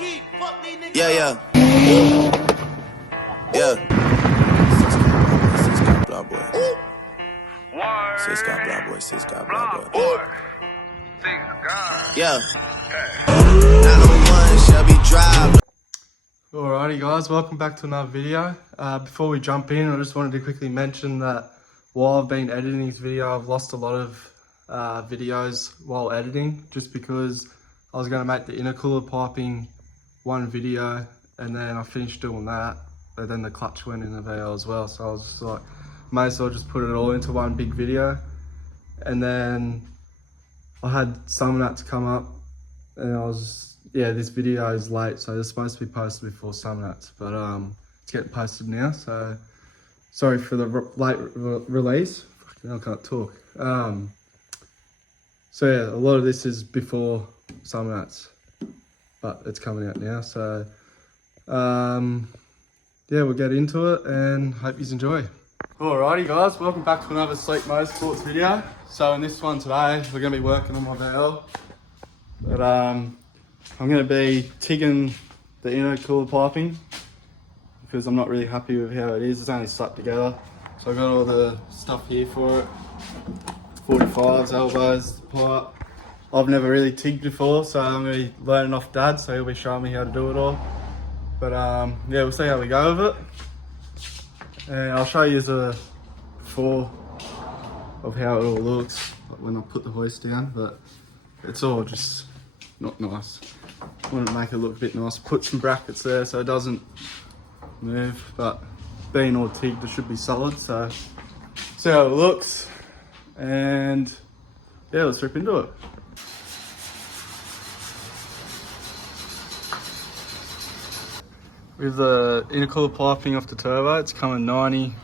Yeah, yeah. Yeah. Six blah boy. Six blah boy. Six blah boy. Yeah. 901 Shelby Drive. Alrighty guys, welcome back to another video. Before we jump in, I just wanted to quickly mention that while I've been editing this video, I've lost a lot of videos while editing, just because I was going to make the intercooler piping one video and then I finished doing that, but then the clutch went in the video as well, so I was just like, may as well just put it all into one big video. And then I had some of that to come up and I was, yeah, this video is late, so it's supposed to be posted before Sumnuts, but it's getting posted now, so sorry for the late release. Fucking, I can't talk. So yeah, a lot of this is before Sumnuts, but it's coming out now, so yeah, we'll get into it and hope you enjoy. Alrighty guys, welcome back to another Sleep Motorsports video. So in this one today, we're going to be working on my valve, but I'm going to be tigging the intercooler piping because I'm not really happy with how it is. It's only slapped together. So I've got all the stuff here for it. 45s, elbows, pipe. I've never really tigged before, so I'm going to be learning off Dad, so he'll be showing me how to do it all. But yeah, we'll see how we go with it. And I'll show you the before of how it all looks when I put the hoist down, but it's all just not nice. Wouldn't make it look a bit nice. Put some brackets there so it doesn't move, but being all tigged, it should be solid. So see how it looks, and yeah, let's rip into it. With the intercooler piping off the turbo, it's coming 90,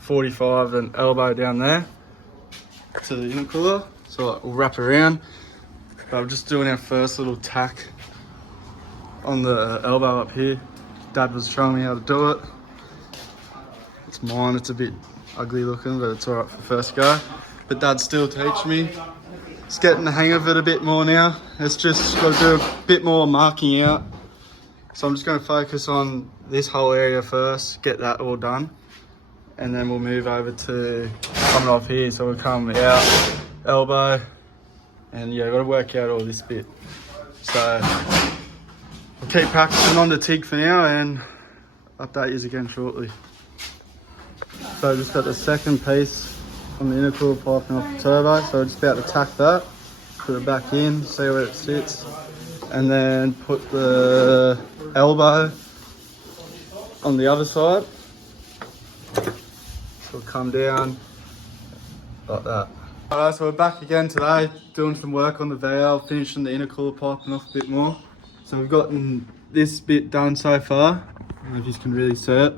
45 and elbow down there to the intercooler. So we'll wrap around. But I'm just doing our first little tack on the elbow up here. Dad was showing me how to do it. It's mine, it's a bit ugly looking, but it's all right for first go. But Dad's still teaching me. It's getting the hang of it a bit more now. It's just got to do a bit more marking out. So I'm just going to focus on this whole area first, get that all done. And then we'll move over to coming off here. So we'll come out, elbow, and yeah, got to work out all this bit. So we'll keep practicing on the TIG for now and update you again shortly. So I just got the second piece from the intercooler piping off the turbo. So we're just about to tack that, put it back in, see where it sits, and then put the elbow on the other side. So we'll come down like that. Alright, so we're back again today, doing some work on the valve, finishing the intercooler piping off a bit more. So we've gotten this bit done so far. I don't know if you can really see it.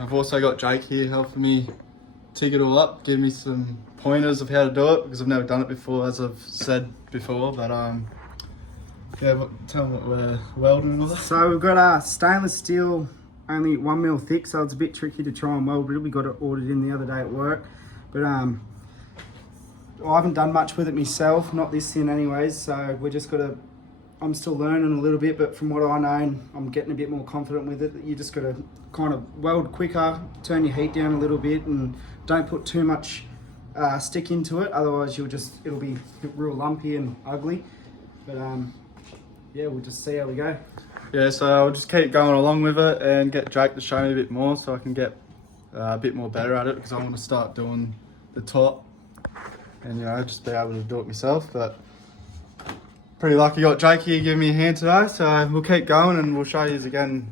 I've also got Jake here helping me TIG it all up, give me some pointers of how to do it, because I've never done it before, as I've said before. But yeah, tell them what we're welding and all that. So we've got stainless steel, only 1mm thick, so it's a bit tricky to try and weld it. We got it ordered in the other day at work, but I haven't done much with it myself, not this thin anyways, so we're just gotta, I'm still learning a little bit, but from what I know, I'm getting a bit more confident with it. You just gotta kind of weld quicker, turn your heat down a little bit, and don't put too much stick into it, otherwise it'll be real lumpy and ugly. But yeah, we'll just see how we go. Yeah, so I'll just keep going along with it and get Jake to show me a bit more so I can get a bit more better at it, because I want to start doing the top and, you know, just be able to do it myself. But pretty lucky got Jake here giving me a hand today, so we'll keep going and we'll show you again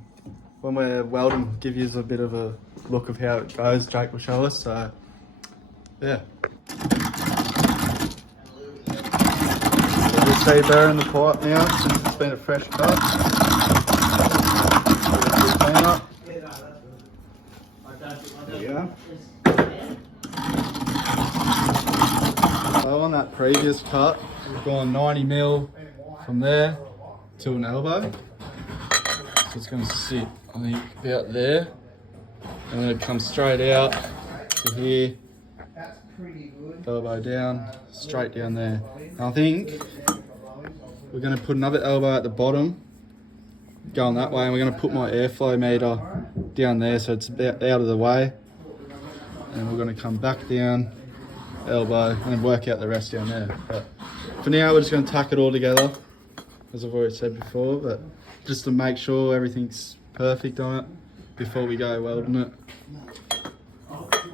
when we're welding, give you a bit of a look of how it goes. Jake will show us, so yeah. You'll see there in the pipe now, since it's been a fresh cut. Clean up. There we go. So on that previous cut, we've gone 90mm from there to an elbow. So it's going to sit, I think, about there. And then it comes straight out to here. Elbow down, straight down there. And I think we're going to put another elbow at the bottom going that way, and we're going to put my airflow meter down there so it's out of the way, and we're going to come back down, elbow, and then work out the rest down there. But for now we're just going to tack it all together, as I've already said before, but just to make sure everything's perfect on it before we go welding it.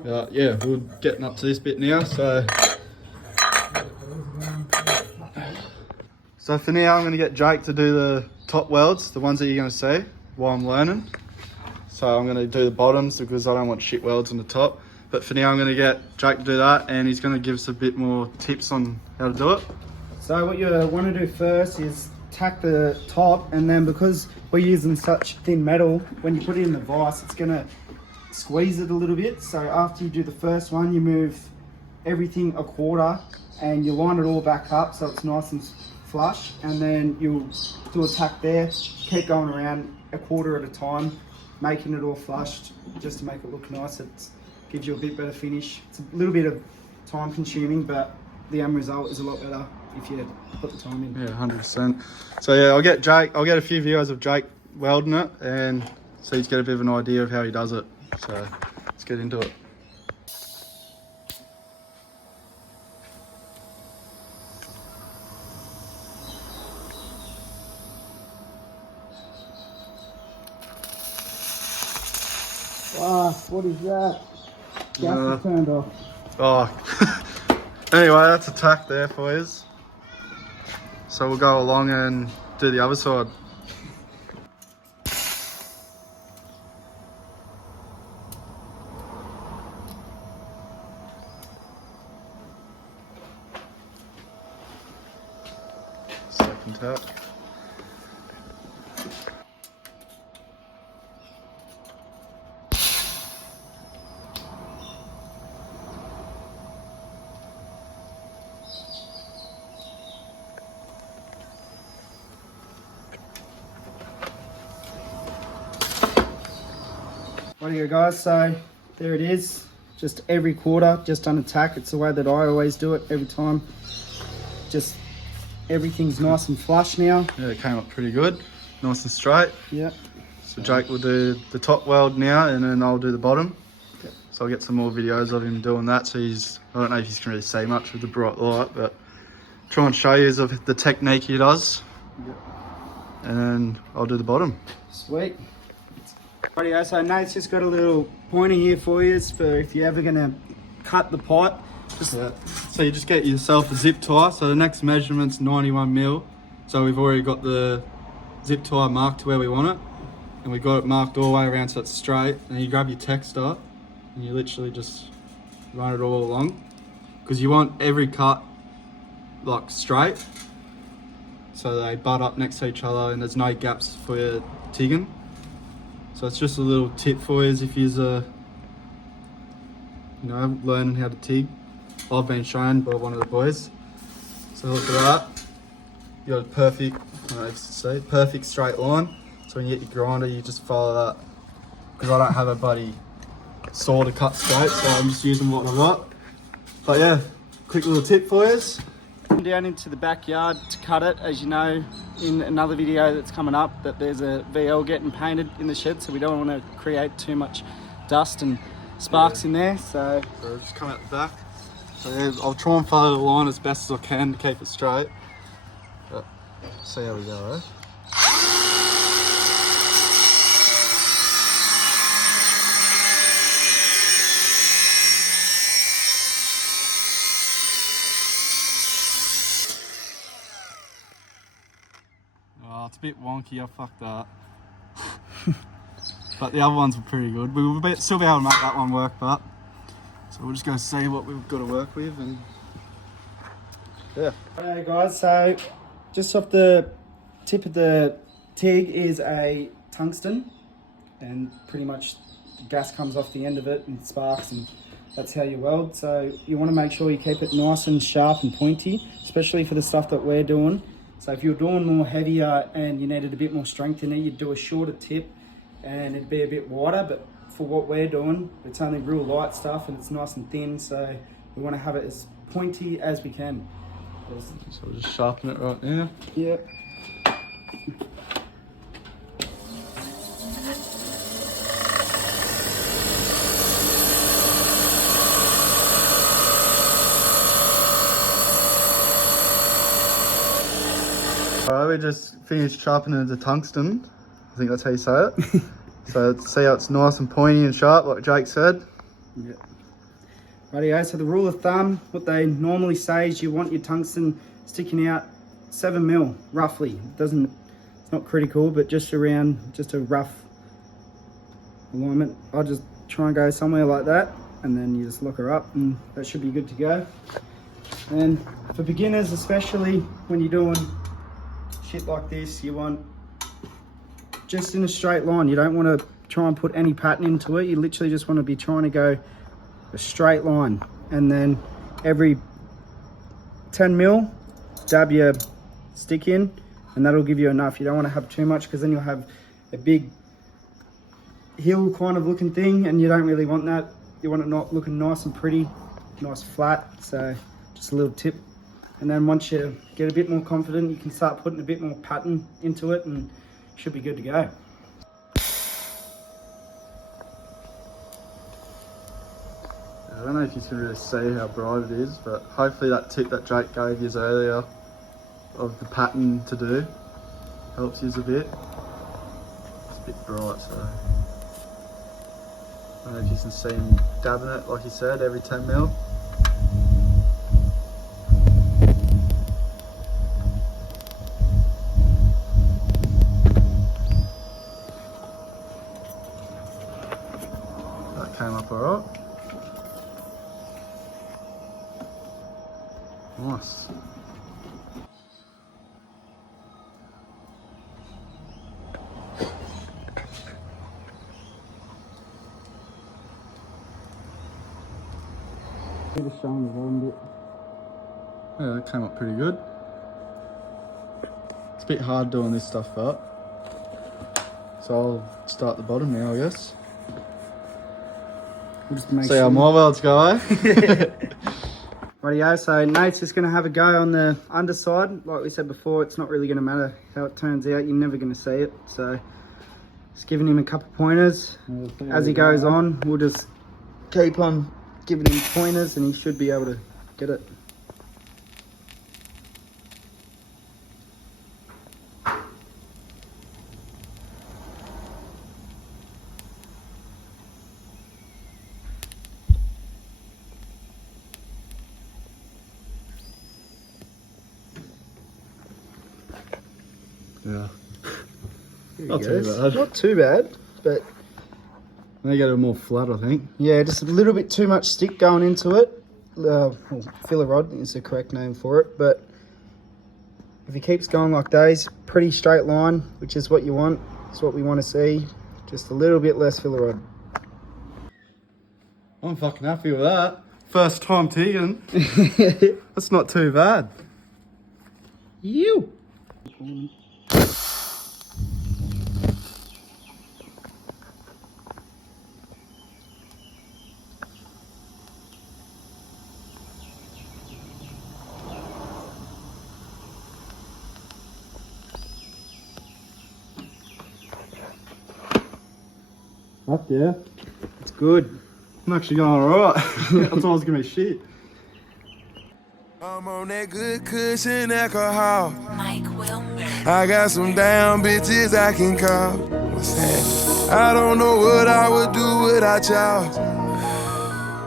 Yeah, we're getting up to this bit now, so for now I'm going to get Jake to do the top welds, the ones that you're going to see while I'm learning. So I'm going to do the bottoms because I don't want shit welds on the top. But for now I'm going to get Jake to do that, and he's going to give us a bit more tips on how to do it. So what you want to do first is tack the top, and then because we're using such thin metal, when you put it in the vise it's going to squeeze it a little bit. So after you do the first one, you move everything a quarter and you line it all back up so it's nice and flush, and then you'll do a tack there, keep going around a quarter at a time, making it all flushed just to make it look nice. It gives you a bit better finish. It's a little bit of time consuming, but the end result is a lot better if you put the time in. Yeah, 100%. So yeah, I'll get a few videos of Jake welding it, and so he's get a bit of an idea of how he does it. So let's get into it. What is that? Gas is turned off. Oh, anyway, that's a tack there for you. So we'll go along and do the other side. Second tack. Righty guys, so there it is. Just every quarter, just on a tack. It's the way that I always do it every time. Just everything's nice and flush now. Yeah, it came up pretty good, nice and straight. Yep. So Jake will do the top weld now, and then I'll do the bottom. Yep. So I'll get some more videos of him doing that. So I don't know if you can really see much with the bright light, but try and show you of the technique he does. Yep. And then I'll do the bottom. Sweet. Rightio, so Nate's just got a little pointer here for you for if you're ever going to cut the pipe. So you just get yourself a zip tie. So the next measurement's 91mm. So we've already got the zip tie marked to where we want it. And we've got it marked all the way around so it's straight. And you grab your texter and you literally just run it all along. Because you want every cut like straight. So they butt up next to each other and there's no gaps for your tigging. So it's just a little tip for you if you're learning how to TIG. I've been shown by one of the boys. So look at that. You got a perfect, I don't know if you see, perfect straight line. So when you get your grinder, you just follow that. Because I don't have a bloody saw to cut straight, so I'm just using what I've got. But yeah, quick little tip for you. Down into the backyard to cut it. As you know, in another video that's coming up, that there's a VL getting painted in the shed, so we don't want to create too much dust and sparks in there. So just come out the back. So yeah, I'll try and follow the line as best as I can to keep it straight. But see how we go, eh? Oh, it's a bit wonky, I fucked that. But the other ones were pretty good. We will still be able to make that one work, but so we'll just go see what we've got to work with, and yeah. Hey guys, so just off the tip of the TIG is a tungsten, and pretty much the gas comes off the end of it and sparks, and that's how you weld. So you want to make sure you keep it nice and sharp and pointy, especially for the stuff that we're doing. So if you're doing more heavier and you needed a bit more strength in it, you'd do a shorter tip and it'd be a bit wider. But for what we're doing, it's only real light stuff and it's nice and thin. So we want to have it as pointy as we can. So we'll just sharpen it right now. Yep. So we just finished sharpening the tungsten. I think that's how you say it. So see how it's nice and pointy and sharp, like Jake said. Yeah. Rightio, so the rule of thumb, what they normally say is you want your tungsten sticking out 7 mil, roughly. It's not critical, but just around, just a rough alignment. I'll just try and go somewhere like that, and then you just lock her up, and that should be good to go. And for beginners, especially when you're doing shit like this, you want just in a straight line. You don't want to try and put any pattern into it. You literally just want to be trying to go a straight line, and then every 10 mil dab your stick in, and that'll give you enough. You don't want to have too much, because then you'll have a big hill kind of looking thing, and you don't really want that. You want it not looking nice and pretty, nice flat. So just a little tip. And then once you get a bit more confident, you can start putting a bit more pattern into it, and should be good to go. I don't know if you can really see how bright it is, but hopefully that tip that Jake gave you earlier of the pattern to do helps you a bit. It's a bit bright, so I don't know if you can see him dabbing it like he said every 10 mil. That came up alright. Nice. Just showing the volume bit. Yeah, that came up pretty good. It's a bit hard doing this stuff up. So I'll start the bottom now, I guess. We'll just make See how my welds go, eh? Rightio, so Nate's just going to have a go on the underside. Like we said before, it's not really going to matter how it turns out. You're never going to see it. So just giving him a couple pointers. As he goes on, we'll just keep on giving him pointers, and he should be able to get it. Yeah. Not too bad. Not too bad, but They get it more flat, I think. yeah, just a little bit too much stick going into it. Filler rod is the correct name for it, but if he keeps going like those, pretty straight line, which is what you want. It's what we want to see. Just a little bit less filler rod. I'm fucking happy with that. First time Tegan. That's not too bad. You. Up yeah. It's good. I'm actually going alright. I thought I was gonna be shit. I'm on that good cushion alcohol. Mike Wilmer. I got some damn bitches I can call. What's that? I don't know what I would do without y'all.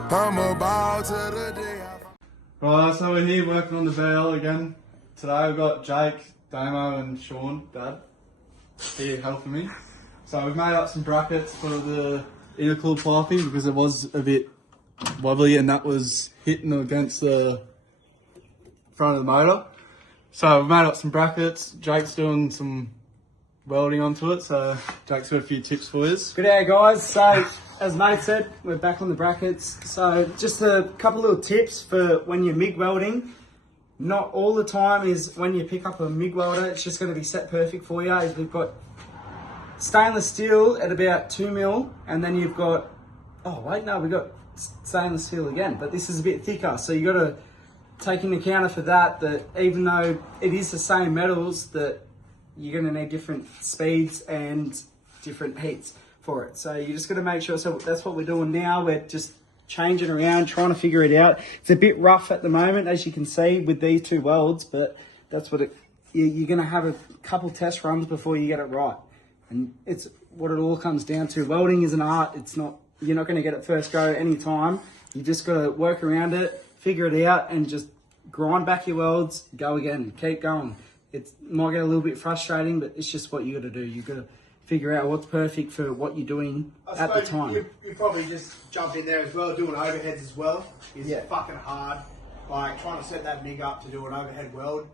I'm about to the day I... Right, so we're here working on the BL again. Today we've got Jake, Damo and Sean, Dad, here helping me. So we've made up some brackets for the intercooler piping because it was a bit wobbly and that was hitting against the front of the motor. So we've made up some brackets. Jake's doing some welding onto it, so Jake's got a few tips for us. Good day, guys. So, as Nate said, we're back on the brackets. So, just a couple little tips for when you're MIG welding. Not all the time is when you pick up a MIG welder, it's just going to be set perfect for you. Is we've got stainless steel at about 2 mil, and then you've got, oh wait, no, we've got stainless steel again, but this is a bit thicker. So you got to take into account for that even though it is the same metals, that you're going to need different speeds and different heats for it. So you just got to make sure. So that's what we're doing now. We're just changing around, trying to figure it out. It's a bit rough at the moment, as you can see with these two welds, but that's what you're going to have a couple test runs before you get it right. And it's what it all comes down to. Welding is an art. It's not, you're not going to get it first go any time. You just got to work around it, figure it out, and just grind back your welds, go again, keep going. It might get a little bit frustrating, but it's just what you got to do. You got to figure out what's perfect for what you're doing at the time. You probably just jump in there as well, doing overheads as well. It's fucking hard. Like trying to set that MIG up to do an overhead weld.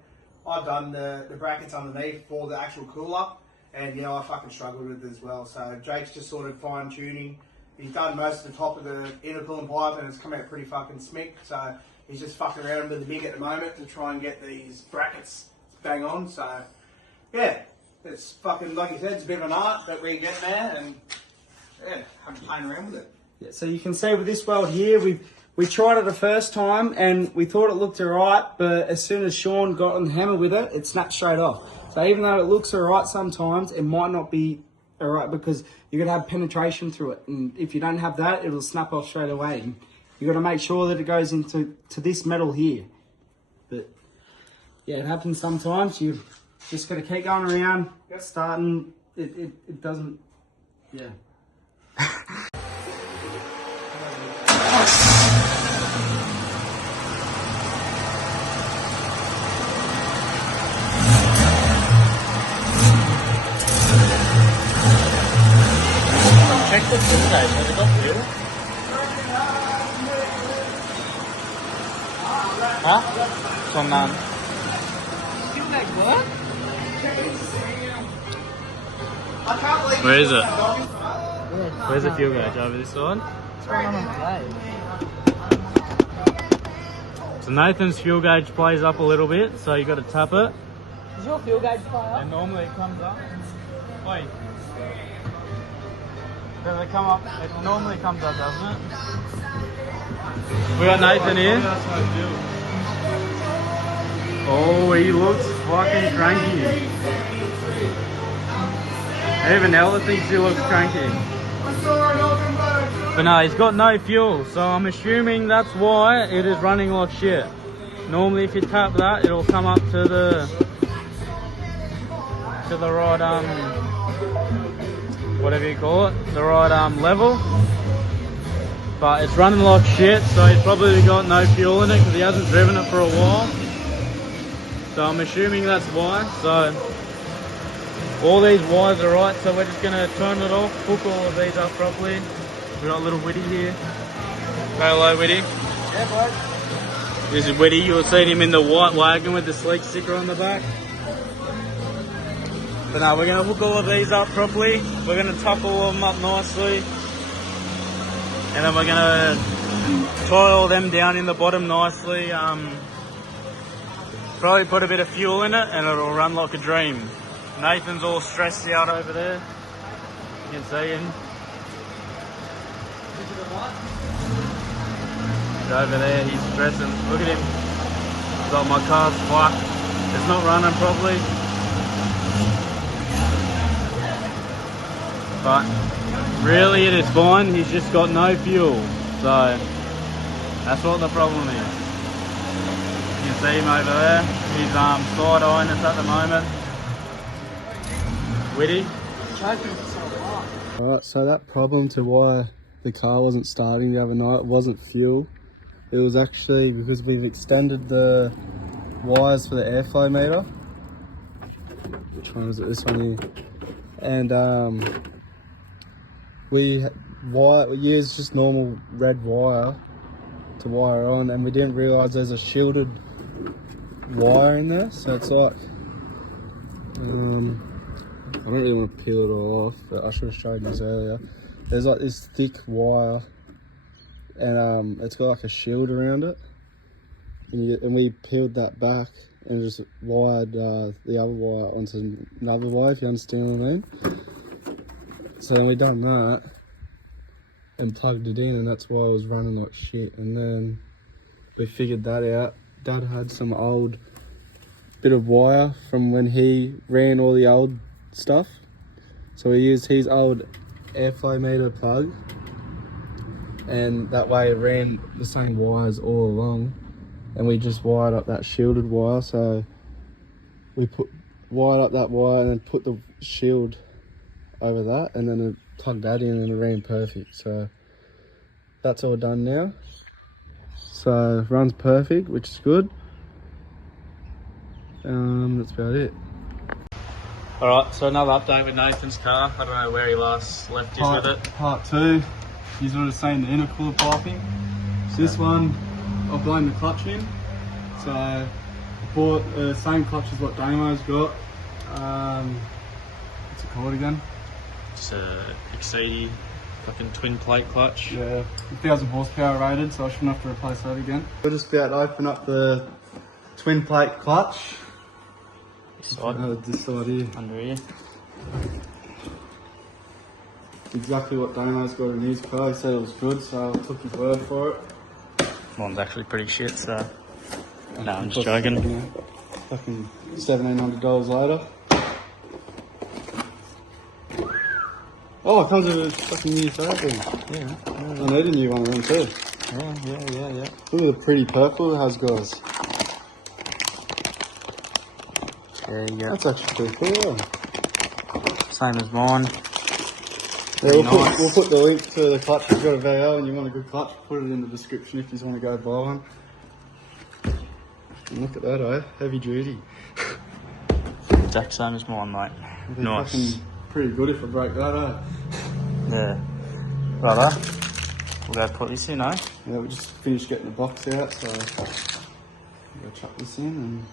I've done the brackets underneath for the actual cooler, and I fucking struggled with it as well. So Jake's just sort of fine tuning. He's done most of the top of the intercooling pipe, and it's come out pretty fucking smick. So he's just fucking around with the MIG at the moment to try and get these brackets bang on. So yeah, it's fucking, like you said, it's a bit of an art, but we get there, and yeah, I'm playing around with it. Yeah, so you can see with this weld here, we tried it the first time and we thought it looked alright, but as soon as Sean got on the hammer with it, it snapped straight off. So even though it looks alright sometimes, it might not be alright because you're going to have penetration through it. And if you don't have that, it'll snap off straight away. And you've got to make sure that it goes into this metal here. But yeah, it happens sometimes. You just got to keep going around, starting. It doesn't, yeah. Check the fuel gauge. Has it got fuel? Huh? From fuel gauge what? Where is it? Where's the fuel gauge? Over this side? What's going on today? So Nathan's fuel gauge plays up a little bit, so you got to tap it. Does your fuel gauge play up? And normally it comes up. Wait. Does it come up? It normally comes up, doesn't it? We got Nathan here. Oh, he looks fucking cranky. Even Ella thinks he looks cranky. But no, he's got no fuel, so I'm assuming that's why it is running like shit. Normally if you tap that, it'll come up to the right, whatever you call it, the right level. But it's running like shit, so he's probably got no fuel in it because he hasn't driven it for a while. So I'm assuming that's why. So all these wires are right, so we're just going to turn it off, hook all of these up properly. We've got little Whitty here. Say hello, Whitty. Yeah, bud. This is Whitty. You'll see him in the white wagon with the sleek sticker on the back. But now we're going to hook all of these up properly. We're going to tuck all of them up nicely. And then we're going to tie all them down in the bottom nicely. Probably put a bit of fuel in it and it'll run like a dream. Nathan's all stressed out over there. You can see him. He's over there, he's stressing. Look at him. Got my car's fucked. It's not running properly. But really it is fine. He's just got no fuel. So that's what the problem is. You can see him over there. He's side-eyeing us at the moment. Whitty. Alright, so that problem to why the car wasn't starting the other night wasn't fuel. It was actually because we've extended the wires for the airflow meter. Which one is it? This one here. And we used just normal red wire to wire on, and we didn't realise there's a shielded wire in there. So it's like, I don't really want to peel it all off, but I should have showed you this earlier. There's like this thick wire, and it's got like a shield around it. And we peeled that back and just wired the other wire onto another wire, if you understand what I mean. So then we done that and plugged it in, and that's why it was running like shit. And then we figured that out. Dad had some old bit of wire from when he ran all the old stuff. So we used his old airflow meter plug, and that way it ran the same wires all along, and we just wired up that shielded wire. So we wired up that wire and then put the shield over that, and then it plugged that in and it ran perfect. So that's all done now. So it runs perfect, which is good. That's about it. Alright, so another update with Nathan's car. I don't know where he last left you with it. Part 2, you would have seen the intercooler piping. So this one, I've blown the clutch in. So I bought the same clutch as what Damo's got. What's it called again? It's a Exceedy fucking twin plate clutch. Yeah, 1000 horsepower rated, so I shouldn't have to replace that again. We're just about to open up the twin plate clutch. Side. This side here. Under here. Exactly what Damo's got in his car. He said it was good, so I took his word for it. Mine's actually pretty shit, so. No, I'm just joking. You know, fucking $1,700 later. Oh, it comes with a fucking new thing. Yeah. I need a new one of them too. Yeah. Look at the pretty purple it has, guys. There you go. That's actually pretty cool. Same as mine. Yeah, Nice. we'll put the link to the clutch. If you've got a VO and you want a good clutch, put it in the description if you want to go buy one. And look at that, eh? Heavy duty. Exact same as mine, mate. It'd be Nice. fucking pretty good if I break that, eh? Yeah. Righto. We'll go put this in, eh? Yeah, we just finished getting the box out, so we'll go chuck this in and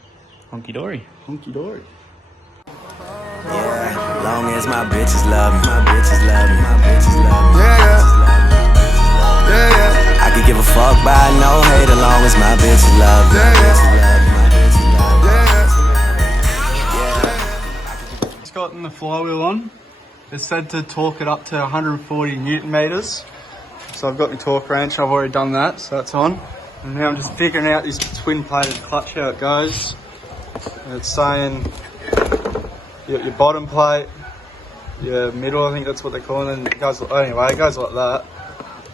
Honky dory. hunky dory. Yeah, long as my bitches love me, my bitches love me, my bitches love me. Yeah. I could give a fuck by no hate as long as my bitches love me, my bitches love me, my bitches love me. It's gotten the flywheel on. It's said to torque it up to 140 Newton meters. So I've got my torque wrench, I've already done that, so that's on. And now I'm just figuring out this twin plated clutch, how it goes. And it's saying you got your bottom plate, your middle, I think that's what they call it, and it goes, anyway, it goes like that.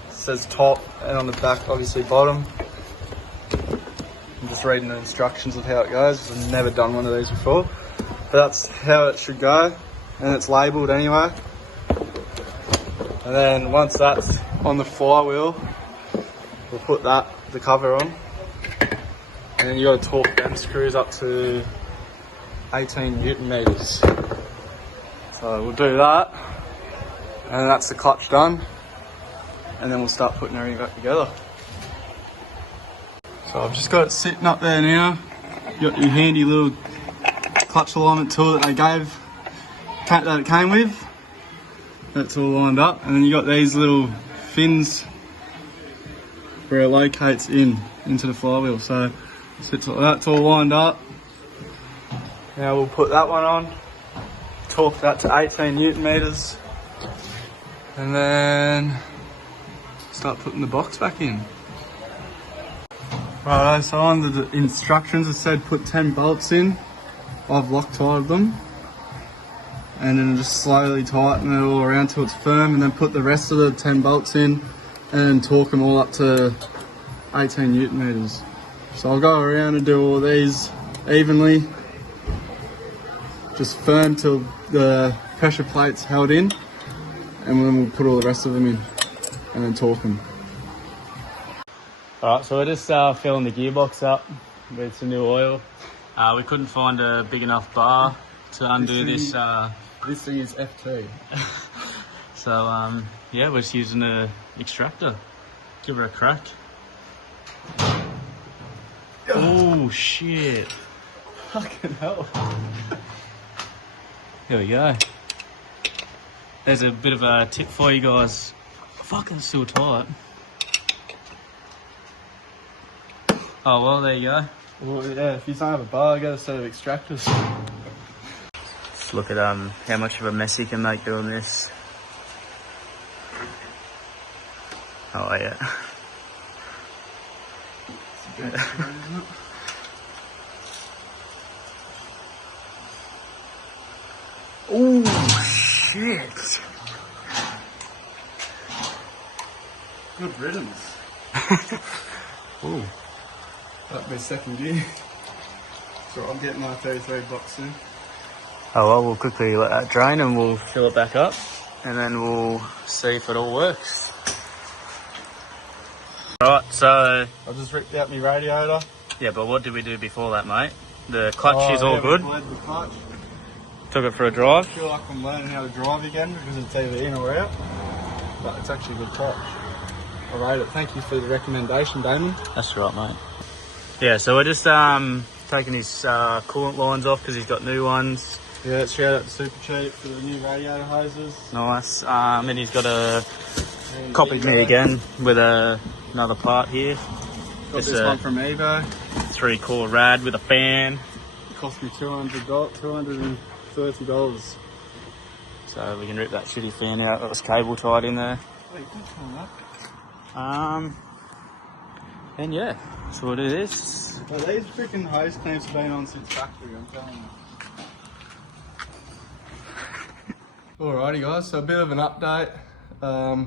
It says top, and on the back, obviously bottom. I'm just reading the instructions of how it goes. I've never done one of these before. But that's how it should go, and it's labelled anyway. And then once that's on the flywheel, we'll put the cover on. And then you got to torque them screws up to 18 Newton meters. So we'll do that, and that's the clutch done. And then we'll start putting everything back together. So I've just got it sitting up there now. You got your handy little clutch alignment tool that it came with. That's all lined up, and then you got these little fins where it locates into the flywheel. So sits like that, it's all lined up. Now we'll put that one on, torque that to 18 Newton meters, and then start putting the box back in. Right, so on the instructions it said put 10 bolts in. I've Loctited them, and then just slowly tighten it all around till it's firm, and then put the rest of the 10 bolts in and torque them all up to 18 Newton meters. So I'll go around and do all these evenly, just firm till the pressure plate's held in, and then we'll put all the rest of them in and then torque them. Alright, so we're just filling the gearbox up with some new oil. We couldn't find a big enough bar to undo this. This thing is FT. So yeah, we're just using an extractor. Give her a crack. Oh shit. Fucking hell. There we go. There's a bit of a tip for you guys. Fucking still tight. Oh well, there you go. Well, yeah, if you don't have a bar, get a set of extractors. Just look at how much of a mess you can make doing this. Oh yeah. Oh shit! Good riddance. Ooh. That'd be second gear. So I'm getting my 33 bucks soon. Oh well, we'll quickly let that drain and we'll fill it back up, and then we'll see if it all works. Alright, so... I just ripped out my radiator. Yeah, but what did we do before that, mate? The clutch is yeah, all good. We bled the clutch. Took it for a drive. I feel like I'm learning how to drive again because it's either in or out. But it's actually a good clutch. I rate it. Thank you for the recommendation, Damon. That's right, mate. Yeah, so we're just taking his coolant lines off because he's got new ones. Yeah, shout out to Super Cheap for the new radiator hoses. Nice. And he's got a copied me again with another part here. Got It's this one from eBay. 3-core rad with a fan. It cost me $230. So we can rip that shitty fan out. Got this cable tied in there. Wait, don't turn that. And yeah, so we'll do this. Well, these freaking hose clamps have been on since factory, I'm telling you. Alrighty guys, so a bit of an update. I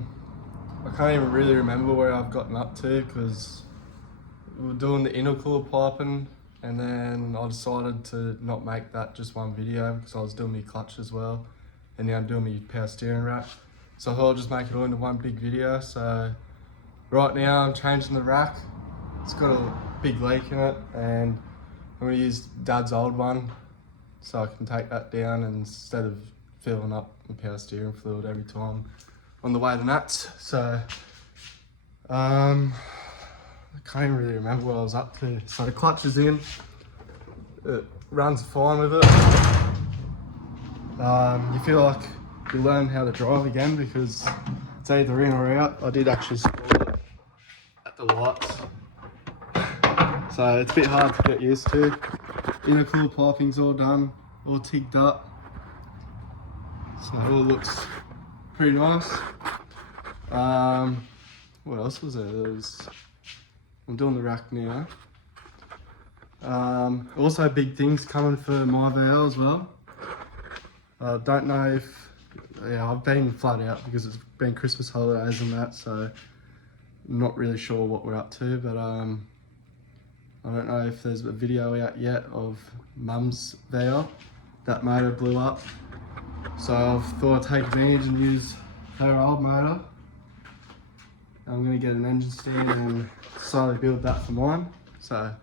can't even really remember where I've gotten up to because we were doing the intercooler piping, and then I decided to not make that just one video because I was doing my clutch as well, and now I'm doing my power steering rack. So I thought I'd just make it all into one big video. So right now I'm changing the rack. It's got a big leak in it, and I'm going to use Dad's old one so I can take that down instead of filling up the power steering fluid every time on the way to nuts. So I can't even really remember what I was up to. So the clutch is in, it runs fine with it. You feel like you learn how to drive again because it's either in or out. I did actually scroll it at the lights, so it's a bit hard to get used to. Intercooler piping's all done, all tigged up, so it all looks pretty nice. What else was there? I'm doing the rack now. Also big things coming for my VL as well. I don't know if, I've been flat out because it's been Christmas holidays and that, so I'm not really sure what we're up to, but I don't know if there's a video out yet of Mum's VL. That motor blew up, so I thought I'd take advantage and use her old motor. I'm going to get an engine stand and slowly build that for mine, so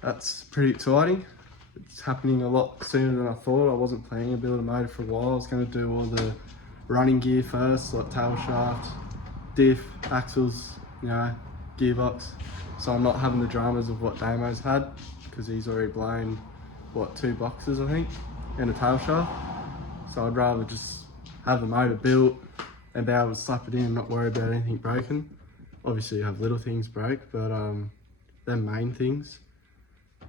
that's pretty exciting. It's happening a lot sooner than I thought. I wasn't planning to build a motor for a while. I was going to do all the running gear first, like tail shaft, diff, axles, gearbox. So I'm not having the dramas of what Damo's had, because he's already blown, 2 boxes I think, and a tail shaft. So I'd rather just have the motor built and be able to slap it in and not worry about anything broken. Obviously you have little things break, but they're main things.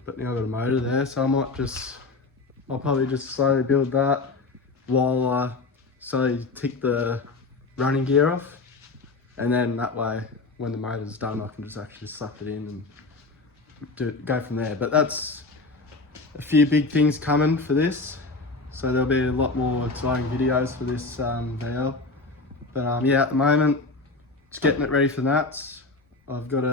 But now I've got a motor there, so I'll probably just slowly build that while I slowly tick the running gear off. And then that way, when the motor's done, I can just actually slap it in and go from there. But that's a few big things coming for this. So there'll be a lot more exciting videos for this VL. But yeah, at the moment, just getting it ready for nuts. I've got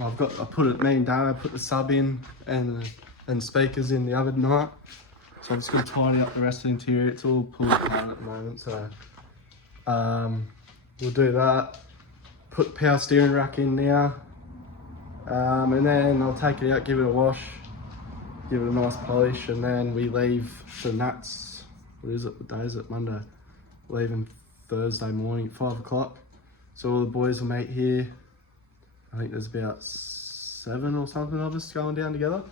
I put the sub in and speakers in the other night. So I'm just going to tidy up the rest of the interior. It's all pulled apart at the moment, so we'll do that. Put the power steering rack in now, and then I'll take it out, give it a wash, give it a nice polish, and then we leave for nuts. What is it? What day is it? Monday. Leaving Thursday morning at 5 o'clock. So all the boys will meet here. I think there's about 7 or something of us going down together.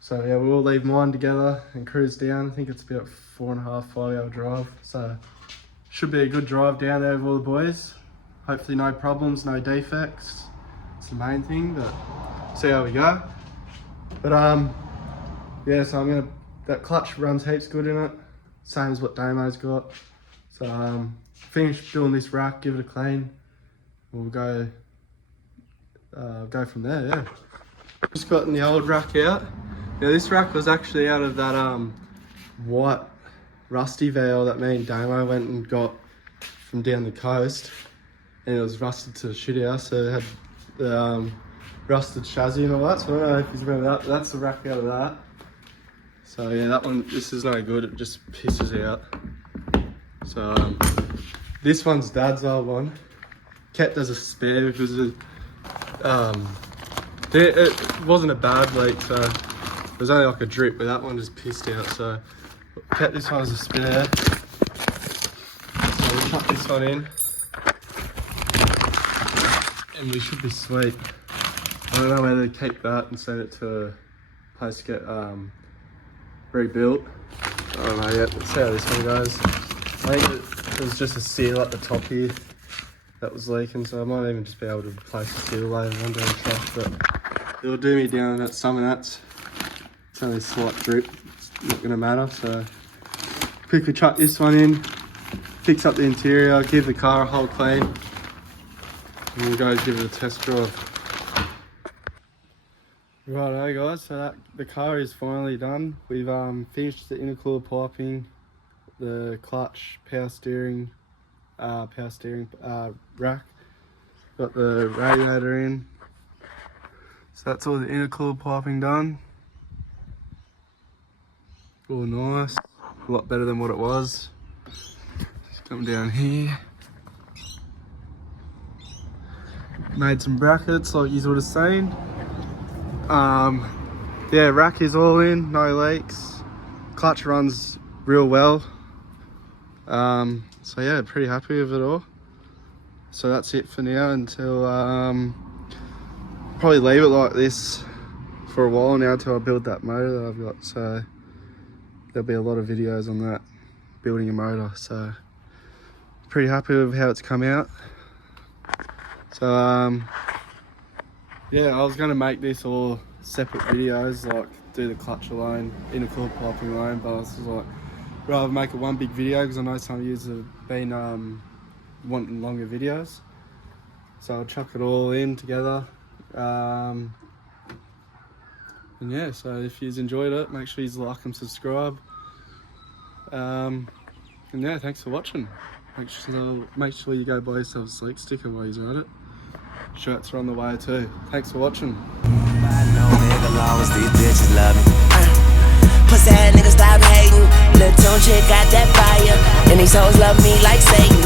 So yeah, we'll all leave mine together and cruise down. I think it's about 4.5, 5 hour drive. So should be a good drive down there with all the boys. Hopefully no problems, no defects. It's the main thing, but see how we go. But yeah, so that clutch runs heaps good in it. Same as what Damo's got. So finish doing this rack, give it a clean. We'll go from there, yeah. Just gotten the old rack out. Now this rack was actually out of that white rusty valve that me and Damo went and got from down the coast, and it was rusted to shit house, so it had the rusted chassis and all that. So I don't know if you remember that, but that's the rack out of that. So yeah, that one, this is no good, it just pisses out. So this one's Dad's old one. Kept as a spare because it wasn't a bad leak, so it was only like a drip, but that one just pissed out. So kept this one as a spare. So we'll chuck this one in, and we should be sweet. I don't know whether to keep that and send it to a place to get rebuilt. I don't know yet. Let's see how this one goes. I think it was just a seal at the top here that was leaking, so I might even just be able to replace the seal later on down the track, but it'll do me down at some of that. It's only a slight drip, it's not going to matter. So quickly chuck this one in, fix up the interior, give the car a whole clean, and we'll go give it a test drive. Righto guys, so the car is finally done. We've finished the intercooler piping, the clutch, power steering rack. Got the radiator in. So that's all the intercooler piping done. All nice, a lot better than what it was. Just come down here. Made some brackets like you would have seen. Yeah, rack is all in, no leaks. Clutch runs real well. So yeah, pretty happy with it all. So that's it for now until probably leave it like this for a while now until I build that motor that I've got. So there'll be a lot of videos on that, building a motor. So pretty happy with how it's come out. So yeah, I was going to make this all separate videos, like do the clutch alone, intercooler piping alone, but I was like, rather make it one big video because I know some of you have been wanting longer videos. So I'll chuck it all in together. And yeah, so if you've enjoyed it, make sure you like and subscribe. And yeah, thanks for watching. Make sure you go buy yourself a sleek sticker while you're at it. Shirts are on the way too. Thanks for watching. I know nigga always these bitches love me. Pussy ass nigga stop hating. Lil' Tune chick got that fire, and these hoes love me like Satan.